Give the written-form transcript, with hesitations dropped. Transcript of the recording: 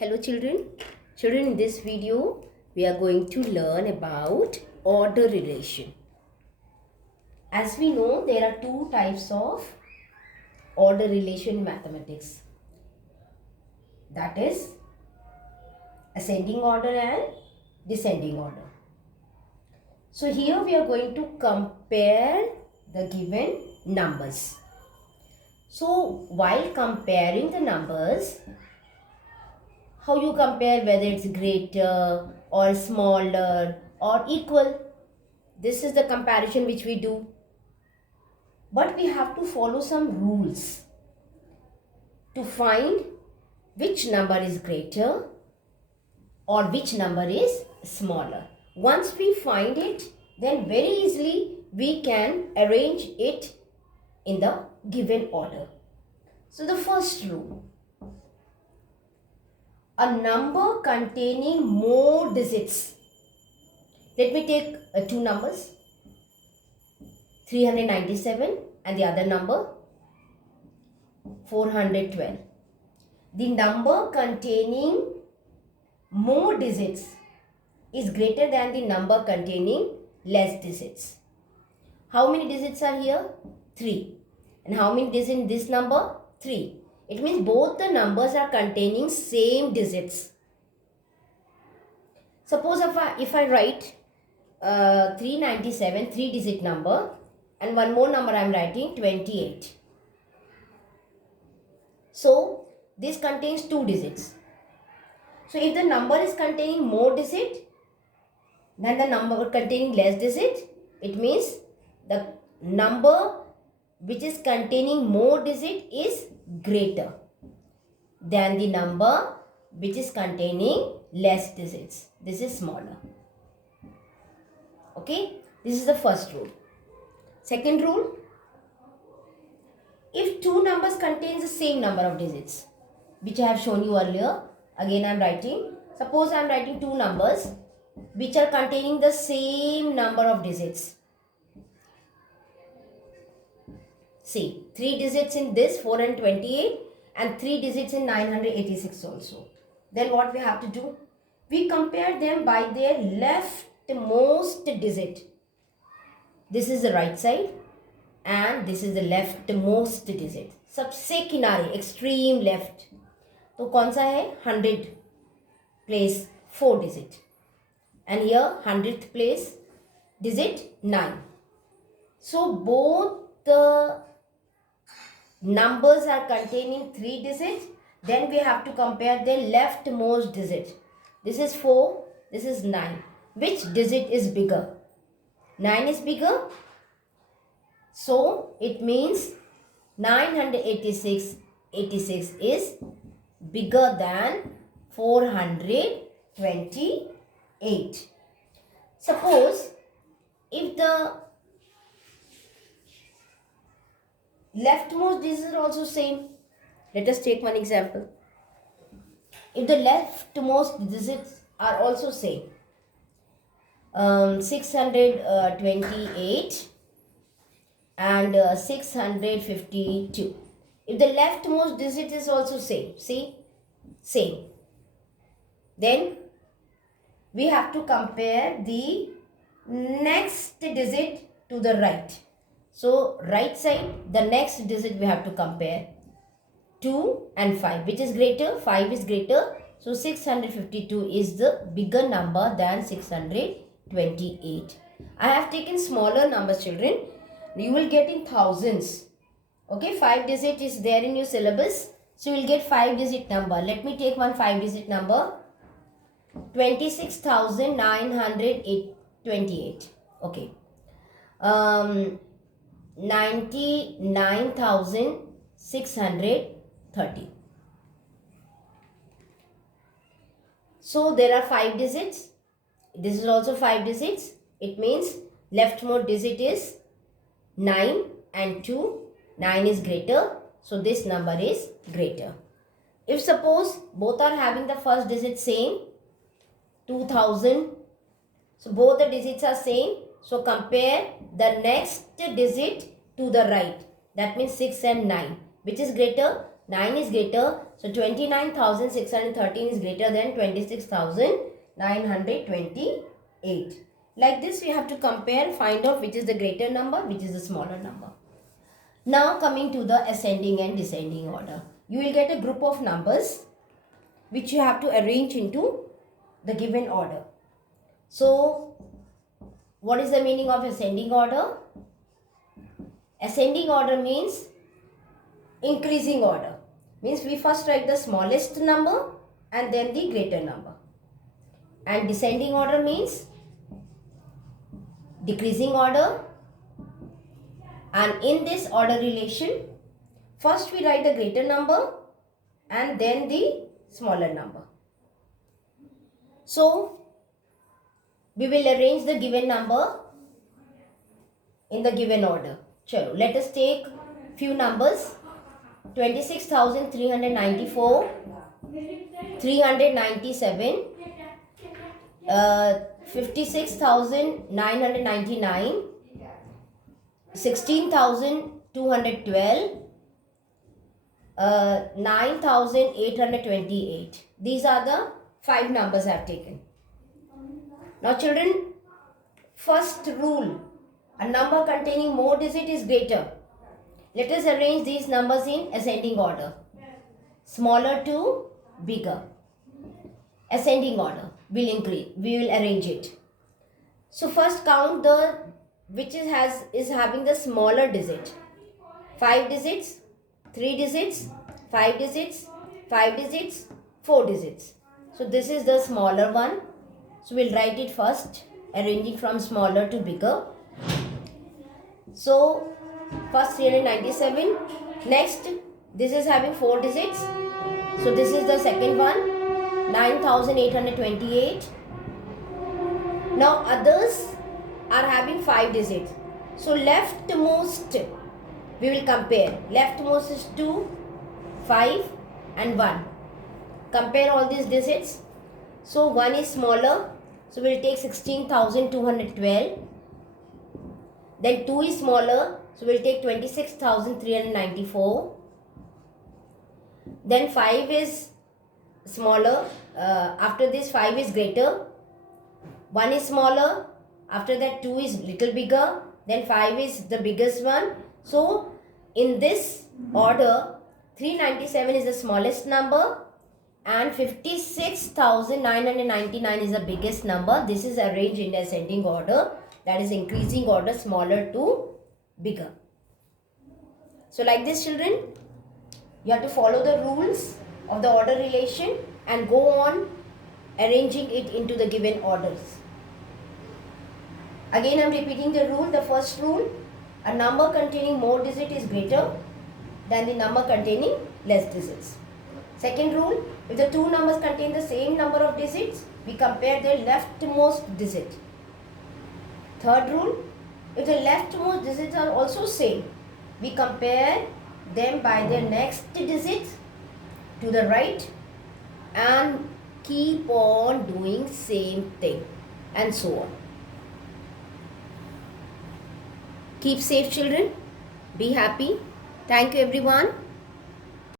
Hello children. Children, in this video we are going to learn about order relation. As we know, there are two types of order relation in mathematics. That is ascending order and descending order. So here we are going to compare the given numbers. So while comparing the numbers, how you compare whether it's greater or smaller or equal? This is the comparison which we do. But we have to follow some rules to find which number is greater or which number is smaller. Once we find it, then very easily we can arrange it in the given order. So the first rule: a number containing more digits. Let me take two numbers, 397 and the other number 412. The number containing more digits is greater than the number containing less digits. How many digits are here? 3. And how many digits in this number? 3. It means both the numbers are containing same digits. Suppose if I write 397, 3-digit number, and one more number I am writing 28. So this contains 2 digits. So if the number is containing more digit than the number containing less digit, it means the number which is containing more digit is greater than the number which is containing less digits. This is smaller. Okay, this is the first rule. Second rule: if two numbers contains the same number of digits, which I have shown you earlier, again I am writing. Suppose I am writing two numbers which are containing the same number of digits. See, 3 digits in this 428 and 3 digits in 986 also. Then what we have to do? We compare them by their leftmost digit. This is the right side and this is the leftmost digit. सबसे किनारे, extreme left. तो कौन सा है? 100 place 4 digit. And here 100th place digit 9. So both the numbers are containing 3 digits. Then we have to compare their leftmost digit. This is 4, this is 9. Which digit is bigger? 9 is bigger. So it means 986 is bigger than 428. Suppose if the leftmost digits are also same. Let us take one example. If the leftmost digits are also same, 628 and 652. If the leftmost digit is also same, see, same, then we have to compare the next digit to the right. So right side, the next digit we have to compare. 2 and 5. Which is greater? 5 is greater. So 652 is the bigger number than 628. I have taken smaller numbers, children. You will get in thousands. Okay, 5 digit is there in your syllabus. So you will get 5 digit number. Let me take one 5 digit number. 26,928. Okay. 99,630. So there are 5 digits. This is also 5 digits. It means leftmost digit is 9 and 2. 9 is greater. So this number is greater. If suppose both are having the first digit same, 2000. So both the digits are same. So compare the next digit to the right. That means 6 and 9. Which is greater? 9 is greater. So 29,613 is greater than 26,928. Like this we have to compare, find out which is the greater number, which is the smaller number. Now coming to the ascending and descending order. You will get a group of numbers which you have to arrange into the given order. So what is the meaning of ascending order? Ascending order means increasing order. Means we first write the smallest number and then the greater number. And descending order means decreasing order. And in this order relation, first we write the greater number and then the smaller number. So we will arrange the given number in the given order. Chalo, let us take few numbers. 26,394, 397, 56,999, 16,212, 9,828. These are the 5 numbers I have taken. Now children, first rule, a number containing more digit is greater. Let us arrange these numbers in ascending order. Smaller to bigger. Ascending order. We will arrange it. So first count the which is having the smaller digit. 5 digits, 3 digits, 5 digits, 5 digits, 4 digits. So this is the smaller one. So we'll write it first, arranging from smaller to bigger. So first 397. Next, this is having 4 digits. So this is the second one, 9,828. Now others are having 5 digits. So leftmost we will compare. Leftmost is 2, 5 and 1. Compare all these digits. So 1 is smaller. So we will take 16,212. Then 2 is smaller. So we will take 26,394. Then 5 is smaller. After this 5 is greater. 1 is smaller. After that 2 is little bigger. Then 5 is the biggest one. So in this order, 397 is the smallest number and 56,999 is the biggest number. This is arranged in ascending order. That is increasing order, smaller to bigger. So like this children, you have to follow the rules of the order relation and go on arranging it into the given orders. Again I am repeating the rule. The first rule, a number containing more digit is greater than the number containing less digits. Second rule, if the two numbers contain the same number of digits, we compare their leftmost digit. Third rule, if the leftmost digits are also same, we compare them by their next digit to the right and keep on doing same thing and so on. Keep safe children. Be happy. Thank you everyone.